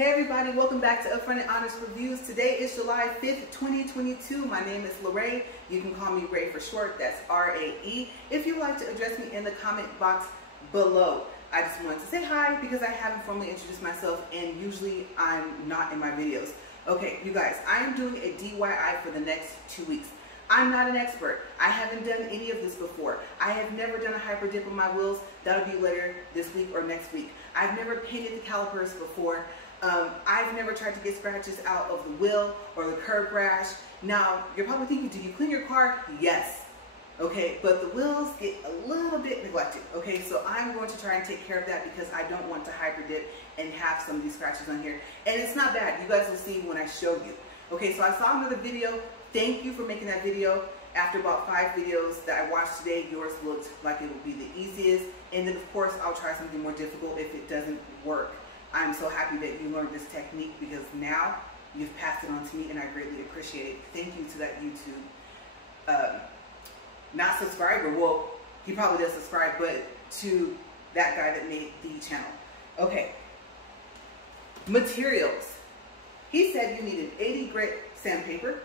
Hey everybody, welcome back to Upfront and Honest Reviews. Today is July 5th, 2022. My name is Larae. You can call me Ray for short. That's R-A-E. If you'd like to address me in the comment box below. I just wanted to say hi because I haven't formally introduced myself and usually I'm not in my videos. Okay, you guys, I am doing a DIY for the next 2 weeks. I'm not an expert. I haven't done any of this before. I have never done a hyper dip on my wheels. That'll be later this week or next week. I've never painted the calipers before. I've never tried to get scratches out of the wheel or the curb rash. Now, you're probably thinking, do you clean your car? Yes. Okay, but the wheels get a little bit neglected. Okay, so I'm going to try and take care of that because I don't want to hyper dip and have some of these scratches on here. And it's not bad. You guys will see when I show you. Okay, so I saw another video. Thank you for making that video. After about 5 videos that I watched today, yours looked like it would be the easiest. And then of course, I'll try something more difficult if it doesn't work. I'm so happy that you learned this technique because now you've passed it on to me and I greatly appreciate it. Thank you to that YouTube, not subscriber, well, he probably does subscribe, but to that guy that made the channel. Okay, materials. He said you needed 80 grit sandpaper,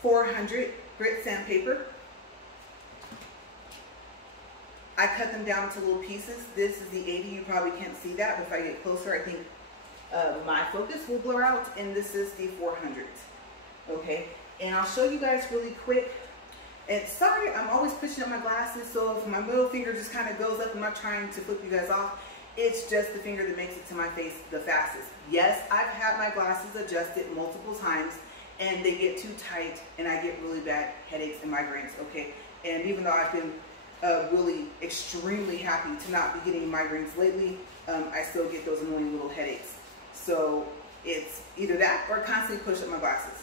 400 grit sandpaper. I cut them down to little pieces. This is the 80. You probably can't see that, but if I get closer, I think my focus will blur out. And this is the 400. Okay, and I'll show you guys really quick. And sorry, I'm always pushing up my glasses, so if my middle finger just kind of goes up, I'm not trying to flip you guys off. It's just the finger that makes it to my face the fastest. Yes, I've had my glasses adjusted multiple times, and they get too tight, and I get really bad headaches and migraines. Okay, and even though I've been really extremely happy to not be getting migraines lately, I still get those annoying little headaches. So it's either that or constantly push up my glasses.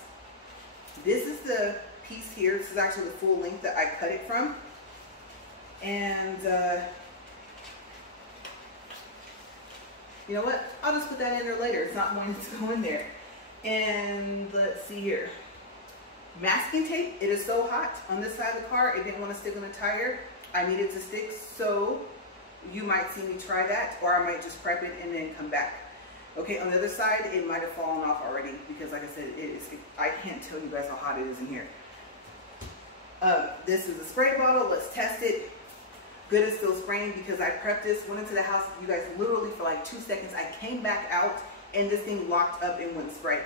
This is the piece here. This is actually the full length that I cut it from. And you know what? I'll just put that in there later. It's not going to go in there. And let's see here. Masking tape. It is so hot on this side of the car. It didn't want to stick on the tire. I needed to stick, so you might see me try that, or I might just prep it and then come back. Okay, on the other side, it might have fallen off already because, like I said, I can't tell you guys how hot it is in here. This is a spray bottle. Let's test it. Good, is still spraying because I prepped this, went into the house, you guys, literally for like 2 seconds. I came back out and this thing locked up and went spray.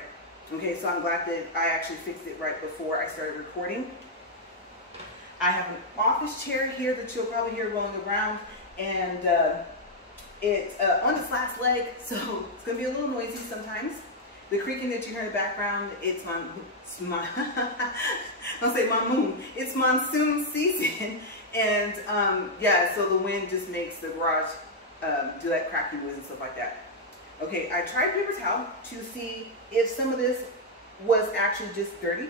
Okay, so I'm glad that I actually fixed it right before I started recording. I have an office chair here that you'll probably hear rolling around, and it's on the slats leg, so it's going to be a little noisy sometimes. The creaking that you hear in the background, it's I'll say my moon. It's monsoon season, and yeah, so the wind just makes the garage do that cracking noise and stuff like that. Okay, I tried paper towel to see if some of this was actually just dirty.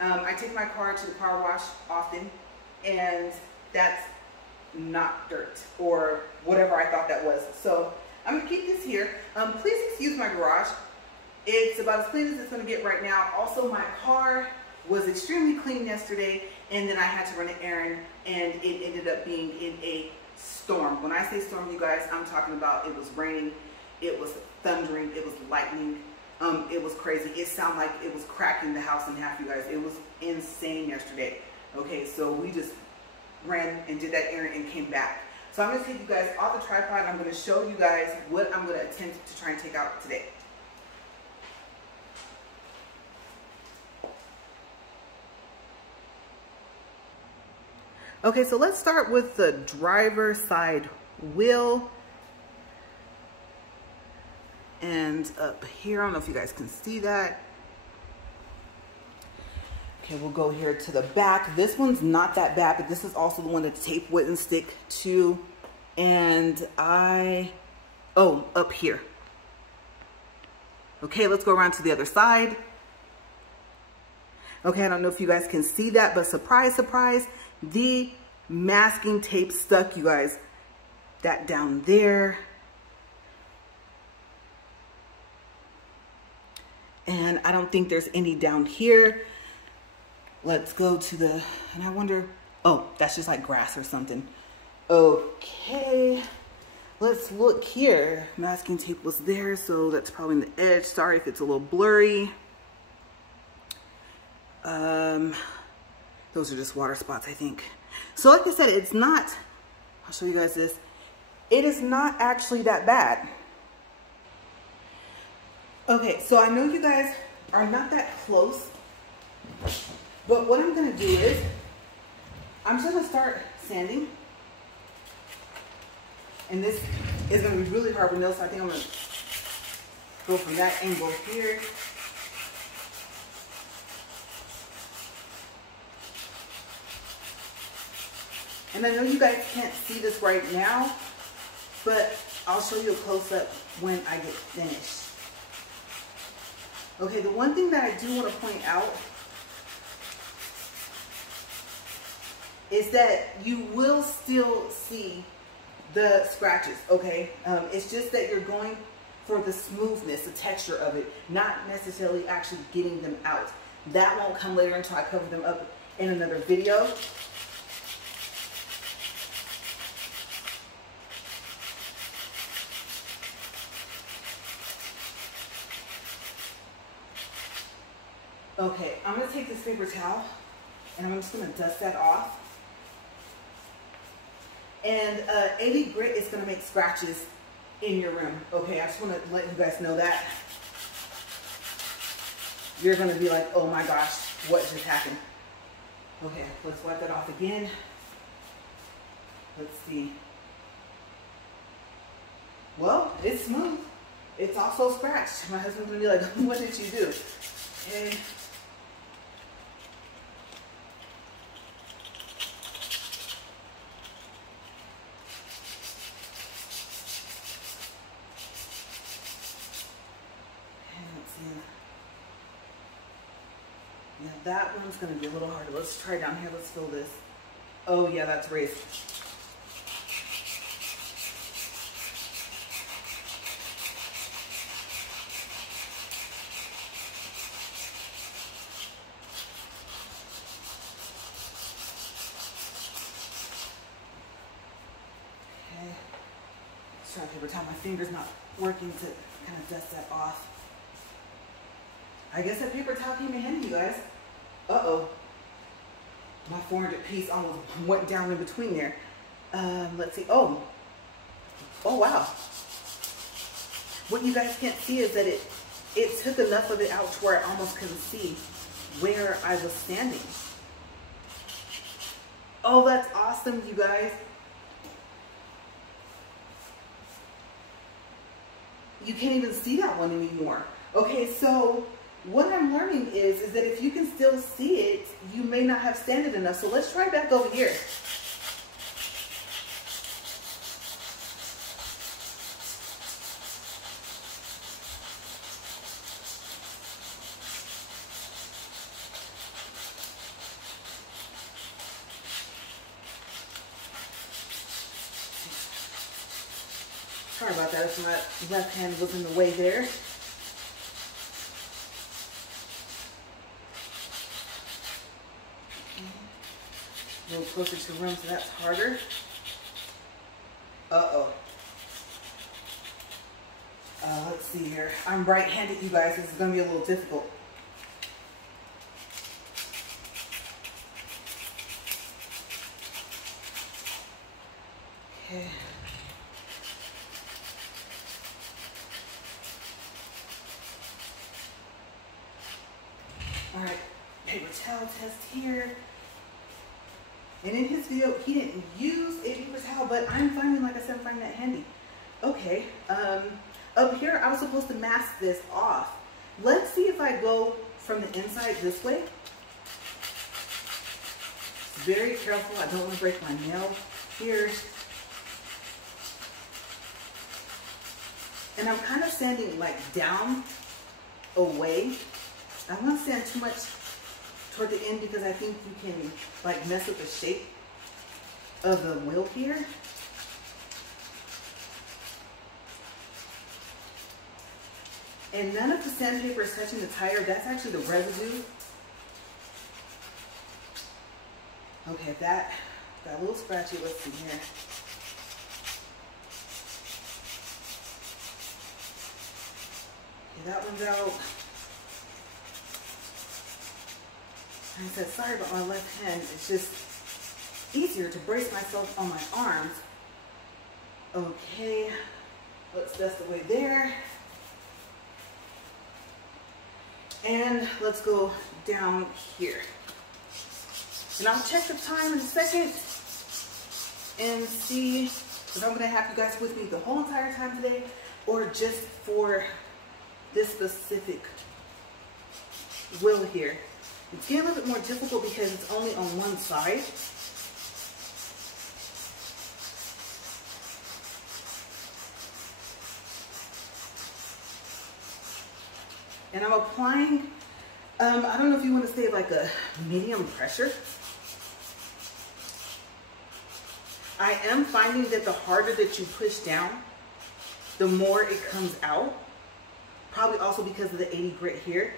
I take my car to the car wash often, and that's not dirt or whatever I thought that was. So I'm gonna keep this here. Please excuse my garage. It's about as clean as it's gonna get right now. Also, my car was extremely clean yesterday, and then I had to run an errand, and it ended up being in a storm. When I say storm, you guys, I'm talking about it was raining, it was thundering, it was lightning. It was crazy. It sounded like it was cracking the house in half, you guys. It was insane yesterday. Okay, so we just ran and did that errand and came back. So I'm going to take you guys off the tripod and I'm going to show you guys what I'm going to attempt to try and take out today. Okay, so let's start with the driver's side wheel. And up here, I don't know if you guys can see that. Okay, we'll go here to the back. This one's not that bad, but this is also the one that the tape wouldn't stick to. And up here. Okay, let's go around to the other side. Okay, I don't know if you guys can see that, but surprise, surprise, the masking tape stuck, you guys. That down there. And I don't think there's any down here. Let's go to the, and I wonder, oh, that's just like grass or something. Okay, let's look here. Masking tape was there, so that's probably in the edge. Sorry if it's a little blurry. Those are just water spots, I think. So like I said, it's not, I'll show you guys this. It is not actually that bad. Okay, so I know you guys are not that close, but what I'm gonna do is, I'm just gonna start sanding. And this is gonna be really hard with nails, so I think I'm gonna go from that angle here. And I know you guys can't see this right now, but I'll show you a close-up when I get finished. Okay, the one thing that I do want to point out is that you will still see the scratches, okay? It's just that you're going for the smoothness, the texture of it, not necessarily actually getting them out. That won't come later until I cover them up in another video. Okay, I'm gonna take this paper towel and I'm just gonna dust that off. And 80 grit is gonna make scratches in your room. Okay, I just wanna let you guys know that. You're gonna be like, oh my gosh, what just happened? Okay, let's wipe that off again. Let's see. Well, it's smooth. It's also scratched. My husband's gonna be like, what did you do? Okay. Yeah, that one's going to be a little harder. Let's try down here. Let's fill this. Oh, yeah, that's raised. Okay. Let's try paper towel. My finger's not working to kind of dust that off. I guess that paper towel came in handy, you guys. Uh-oh. My 400 piece almost went down in between there. Let's see. Oh, wow. What you guys can't see is that it took enough of it out to where I almost couldn't see where I was standing. Oh, that's awesome, you guys. You can't even see that one anymore. Okay, so what I'm learning is that if you can still see it, you may not have sanded enough. So let's try back over here. Sorry about that, if my left hand was in the way there. A little closer to the rim, so that's harder. Uh-oh. Let's see here. I'm right-handed, you guys. This is going to be a little difficult. Okay. All right, paper towel test here. And in his video, he didn't use a paper towel, but I'm finding, like I said, I'm finding that handy. Okay, up here, I was supposed to mask this off. Let's see if I go from the inside this way. Very careful, I don't want to break my nail here. And I'm kind of sanding like down, away. I don't want to sand too much toward the end because I think you can like mess with the shape of the wheel here. And none of the sandpaper is touching the tire. That's actually the residue. Okay, that got a little scratchy. Let's see here. that one's out. And I said, sorry about my left hand. It's just easier to brace myself on my arms. Okay, let's dust away there. And let's go down here. And I'll check the time in a second and see if I'm gonna have you guys with me the whole entire time today or just for this specific wheel here. It's getting a little bit more difficult because it's only on one side. And I'm applying, I don't know if you want to say like a medium pressure. I am finding that the harder that you push down, the more it comes out. Probably also because of the 80 grit here.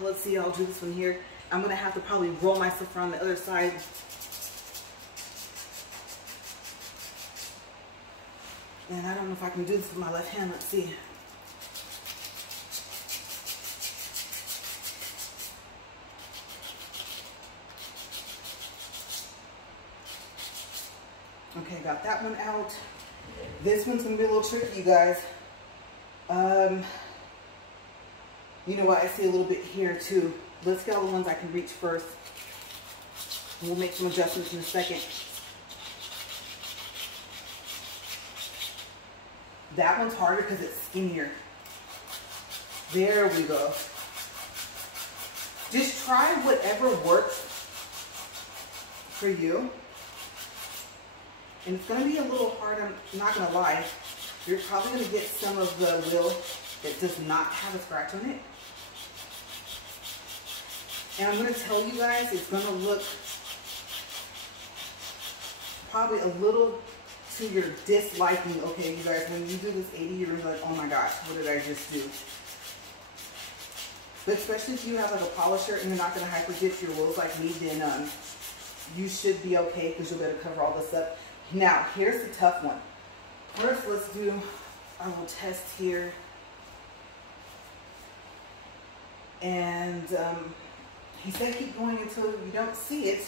Let's see, I'll do this one here. I'm gonna have to probably roll myself around the other side. And I don't know if I can do this with my left hand, let's see. Okay, got that one out. This one's gonna be a little tricky, you guys. You know what, I see a little bit here too. Let's get all the ones I can reach first. We'll make some adjustments in a second. That one's harder because it's skinnier. There we go. Just try whatever works for you. And it's going to be a little hard, I'm not going to lie. You're probably going to get some of the wheel that does not have a scratch on it. And I'm going to tell you guys, it's going to look probably a little to your disliking. Okay, you guys, when you do this 80, you're going to be like, oh my gosh, what did I just do? But especially if you have like a polisher and you're not going to hyper dip your wheels like me, then you should be okay because you'll be able to cover all this up. Now, here's the tough one. First, let's do our little test here. And he said keep going until you don't see it.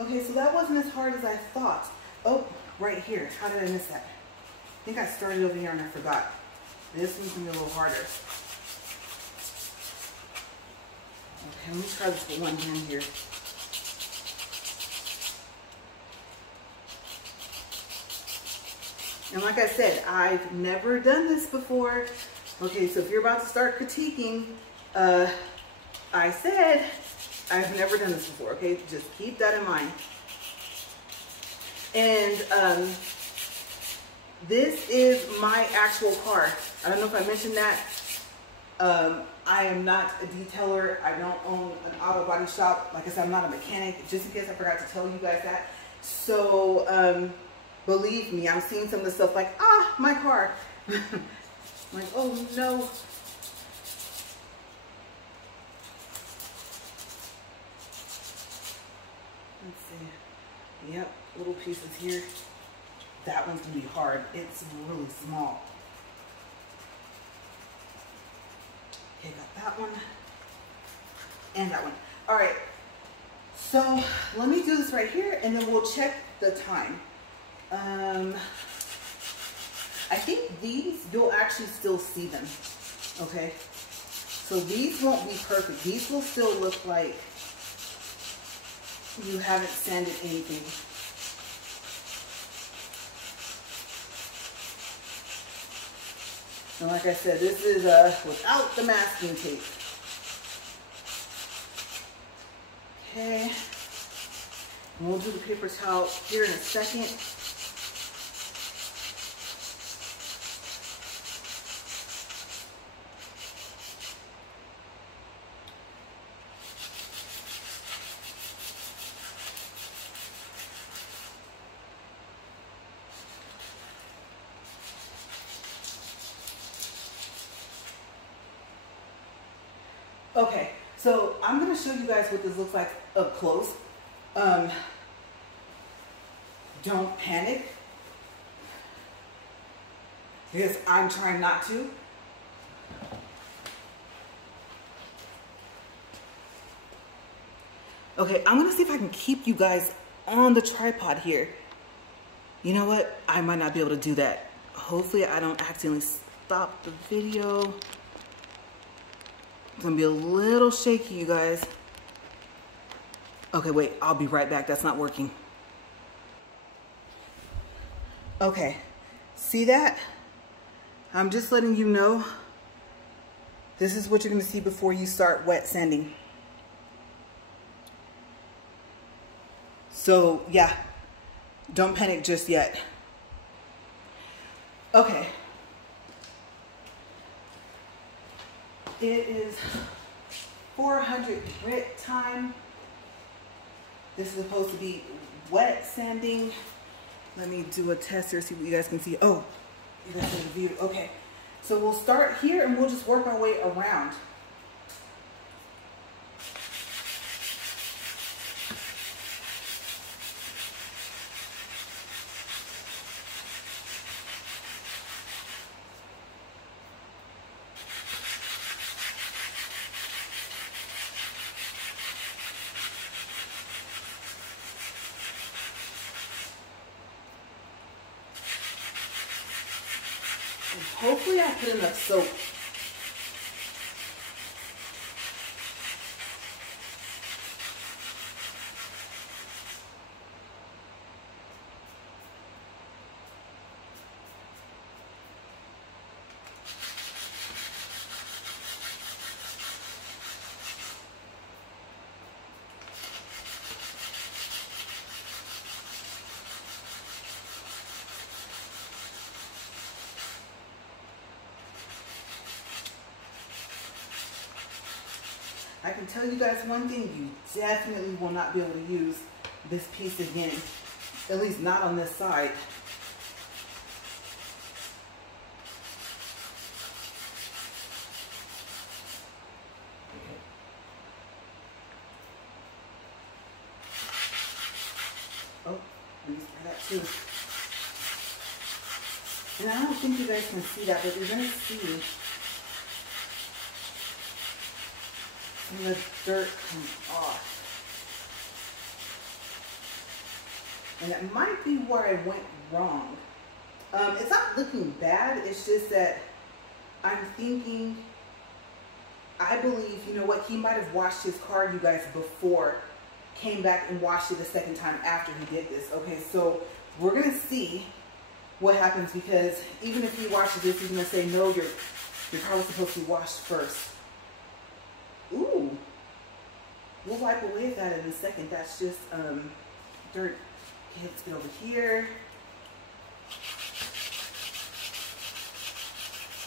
Okay, so that wasn't as hard as I thought. Oh, right here. How did I miss that? I think I started over here and I forgot. This one's gonna be a little harder. Okay, let me try this with one hand here. And like I said, I've never done this before. Okay, so if you're about to start critiquing, I said I've never done this before, okay? Just keep that in mind. And this is my actual car. I don't know if I mentioned that. I am not a detailer. I don't own an auto body shop. Like I said, I'm not a mechanic, just in case I forgot to tell you guys that. So believe me, I'm seeing some of the stuff like, my car. I'm like, oh no. Let's see. Yep, little pieces here. That one's gonna be hard. It's really small. Okay, got that one and that one. All right, so let me do this right here and then we'll check the time. I think these, you'll actually still see them, okay? So these won't be perfect. These will still look like you haven't sanded anything. And like I said, this is without the masking tape. Okay. And we'll do the paper towel here in a second. Okay, so I'm gonna show you guys what this looks like up close. Don't panic, because I'm trying not to. Okay, I'm gonna see if I can keep you guys on the tripod here. You know what? I might not be able to do that. Hopefully I don't accidentally stop the video. It's gonna be a little shaky, you guys. Okay, wait, I'll be right back. That's not working. Okay, see that? I'm just letting you know. This is what you're gonna see before you start wet sanding. So yeah, don't panic just yet. Okay. It is 400 grit time. This is supposed to be wet sanding. Let me do a test here, see what you guys can see. Oh, you guys have a view. Okay, so we'll start here and we'll just work our way around. Hopefully I put enough soap. I can tell you guys one thing, you definitely will not be able to use this piece again, at least not on this side. Oh, let me try that too. And I don't think you guys can see that, but you're going to see and the dirt comes off. And that might be where I went wrong. It's not looking bad, it's just that I'm thinking, I believe, you know what, he might have washed his car, you guys, before, came back and washed it a second time after he did this. Okay, so we're gonna see what happens, because even if he washes this, he's gonna say, no, your car was supposed to be washed first. Ooh, we'll wipe away that in a second. That's just dirt. Okay, let's get over here.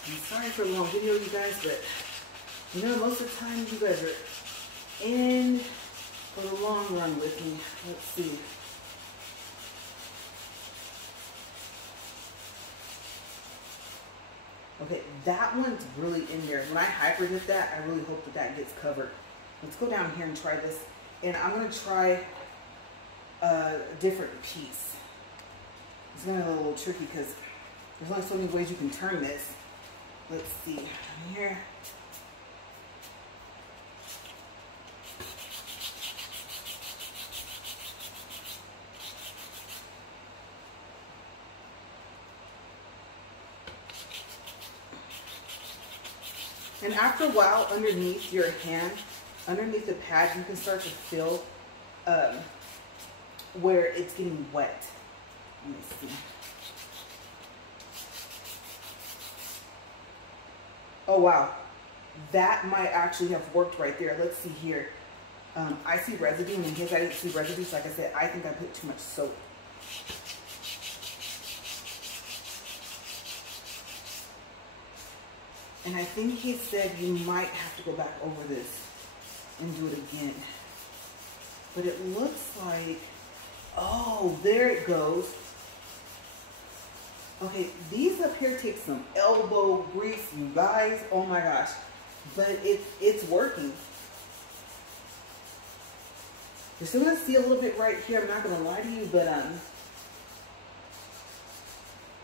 I'm sorry for a long video, you guys, but you know, most of the time you guys are in for the long run with me. Let's see. Okay, that one's really in there. When I hyper dip that, I really hope that that gets covered. Let's go down here and try this. And I'm going to try a different piece. It's going to be a little tricky because there's only so many ways you can turn this. Let's see. Here. And after a while, underneath your hand, underneath the pad, you can start to feel where it's getting wet. Let me see. Oh wow, that might actually have worked right there. Let's see here. I see residue, and in case I didn't see residue, so like I said, I think I put too much soap. And I think he said you might have to go back over this and do it again. But it looks like, oh, there it goes. Okay, these up here take some elbow grease, you guys. Oh my gosh. but it's working. You're still gonna see a little bit right here. I'm not gonna lie to you, but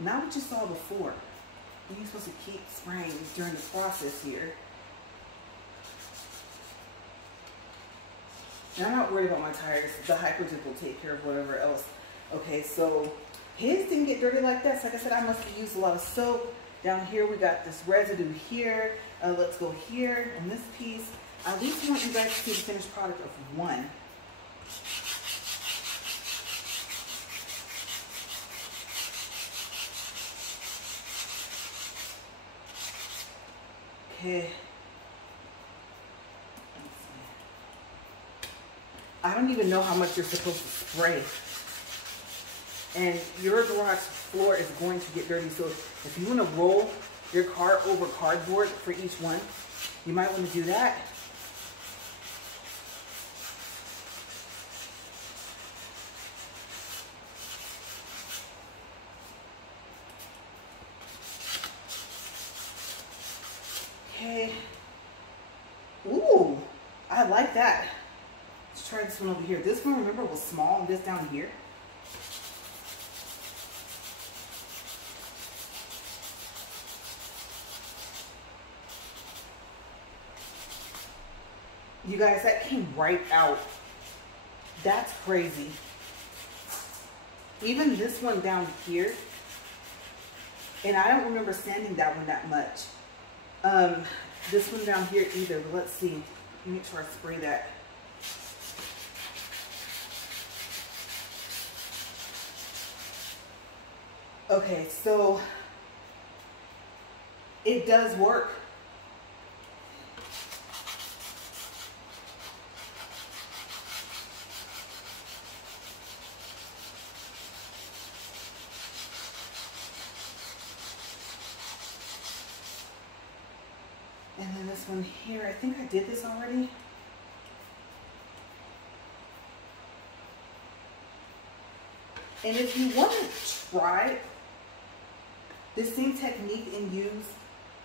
not what you saw before. You're supposed to keep spraying during the process here. Now, I'm not worried about my tires. The hyper dip will take care of whatever else. Okay, so his didn't get dirty like that. So like I said, I must have used a lot of soap. Down here, we got this residue here. Let's go here on this piece. I at least want you guys to see the finished product of one. Okay. I don't even know how much you're supposed to spray. And your garage floor is going to get dirty. So if you want to roll your car over cardboard for each one, you might want to do that. Okay. Ooh, I like that. Let's try this one over here. This one, remember, was small, and this down here. You guys, that came right out. That's crazy. Even this one down here, and I don't remember sanding that one that much. This one down here either, but let's see. Let me make sure I spray that. Okay, so it does work. And then this one here, I think I did this already. And if you want to try this same technique and use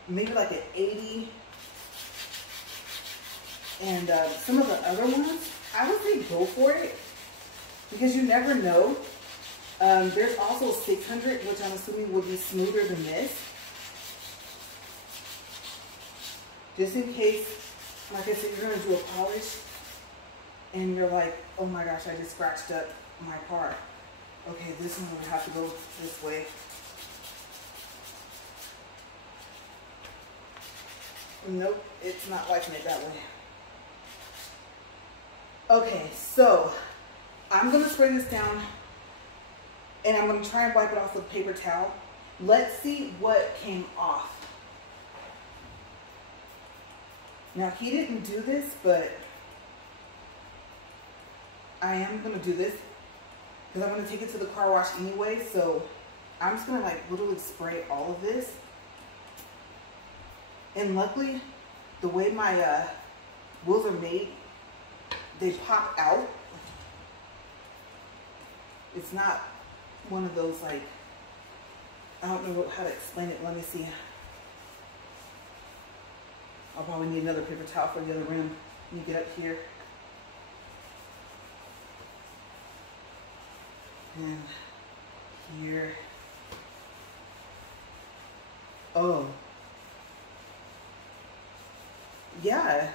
maybe like an 80 and some of the other ones, I would say go for it because you never know. There's also 600, which I'm assuming will be smoother than this. Just in case, like I said, you're going to do a polish and you're like, oh my gosh, I just scratched up my car. Okay, this one would have to go this way. Nope, it's not liking it that way. Okay, so I'm going to spray this down and I'm going to try and wipe it off with a paper towel. Let's see what came off. Now, he didn't do this, but I am going to do this because I'm going to take it to the car wash anyway. So I'm just going to like literally spray all of this. And luckily, the way my wheels are made, they pop out. It's not one of those like, I don't know how to explain it. Let me see. I'll probably need another paper towel for the other rim. Let me get up here. And here. Oh. Yeah.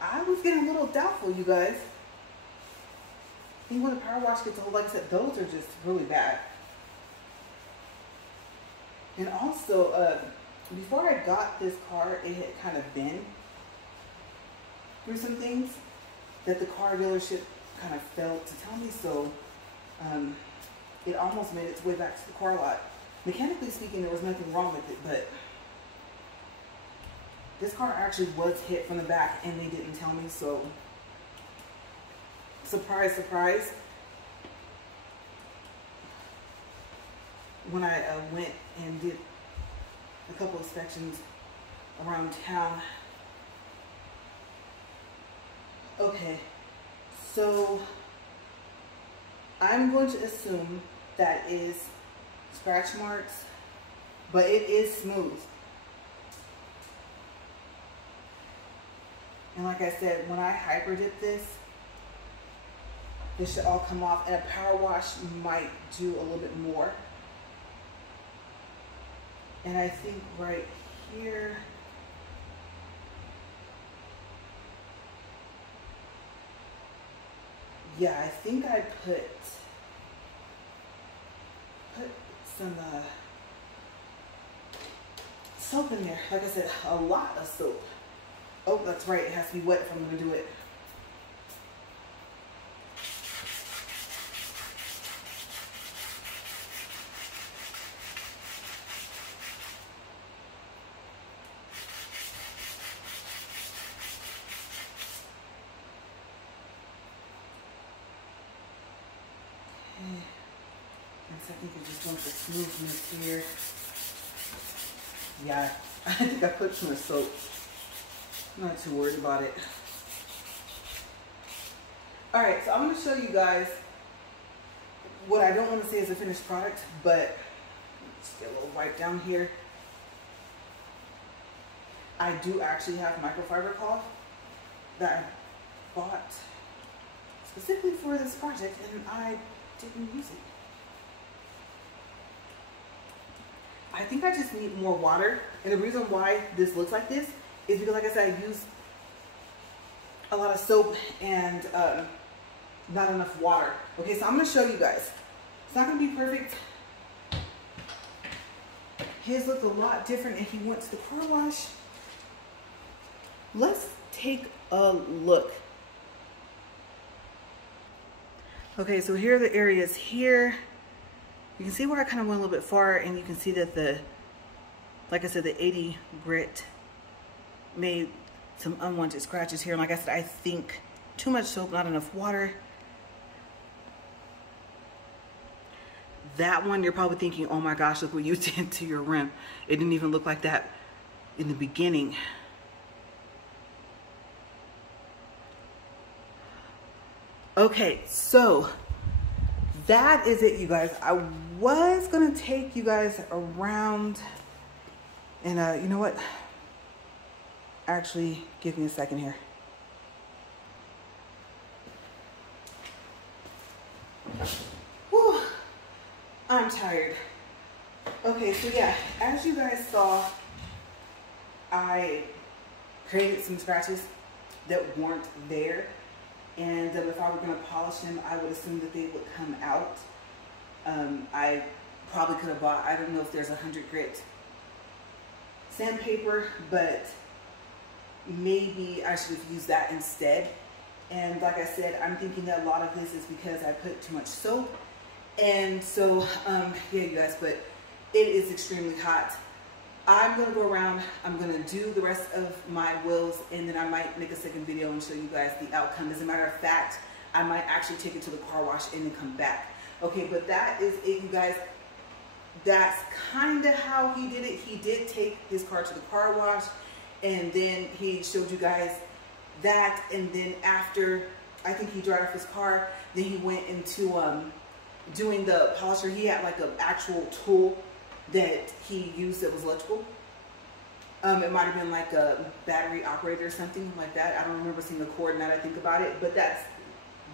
I was getting a little doubtful, you guys. I think when the power wash gets old, like I said, those are just really bad. And also, before I got this car, it had kind of been through some things that the car dealership kind of failed to tell me. So it almost made its way back to the car lot. Mechanically speaking, there was nothing wrong with it, but this car actually was hit from the back and they didn't tell me. So surprise, surprise. When I went and did a couple inspections around town. Okay, so I'm going to assume that is scratch marks, but it is smooth. And like I said, when I hyper dip this should all come off, and a power wash might do a little bit more. And I think right here, yeah, I think I put some soap in there. Like I said, a lot of soap. Oh, that's right, it has to be wet if I'm gonna do it. I think I just want the smoothness here. Yeah, I think I put some soap. I'm not too worried about it. All right, so I'm going to show you guys what I don't want to say is a finished product, but just get a little wipe down here. I do actually have microfiber cloth that I bought specifically for this project, and I didn't use it. I think I just need more water, and the reason why this looks like this is because, like I said, I use a lot of soap and not enough water. Okay, so I'm going to show you guys. It's not going to be perfect. His looked a lot different, and he went to the car wash. Let's take a look. Okay, so here are the areas here. You can see where I kind of went a little bit far, and you can see that the, like I said, the 80 grit made some unwanted scratches here. And like I said, I think too much soap, not enough water. That one, you're probably thinking, oh my gosh, look what you did to your rim. It didn't even look like that in the beginning. Okay, so that is it, you guys. I was gonna take you guys around, and you know what? Actually, give me a second here. Whew, I'm tired. Okay, so yeah, as you guys saw, I created some scratches that weren't there. And if I were going to polish them, I would assume that they would come out. I probably could have bought, I don't know if there's 100 grit sandpaper, but maybe I should have used that instead. And like I said, I'm thinking that a lot of this is because I put too much soap. And so, yeah, you guys, but it is extremely hot. I'm going to go around, I'm going to do the rest of my wheels, and then I might make a second video and show you guys the outcome. As a matter of fact, I might actually take it to the car wash and then come back. Okay, but that is it, you guys. That's kind of how he did it. He did take his car to the car wash, and then he showed you guys that, and then after, I think he dried off his car, then he went into doing the polisher. He had like an actual tool that he used that was electrical. It might have been like a battery operator or something like that. I don't remember seeing the cord now that I think about it, but that's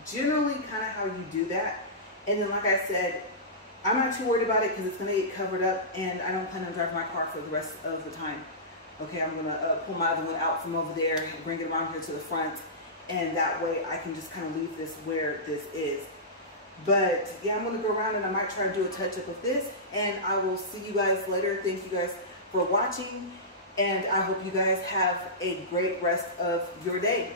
generally kind of how you do that. And then like I said, I'm not too worried about it because it's going to get covered up, and I don't plan on driving my car for the rest of the time. Okay, I'm going to pull my other one out from over there, bring it around here to the front, and that way I can just kind of leave this where this is. But yeah, I'm going to go around and I might try to do a touch-up of this, and I will see you guys later. Thank you guys for watching, and I hope you guys have a great rest of your day.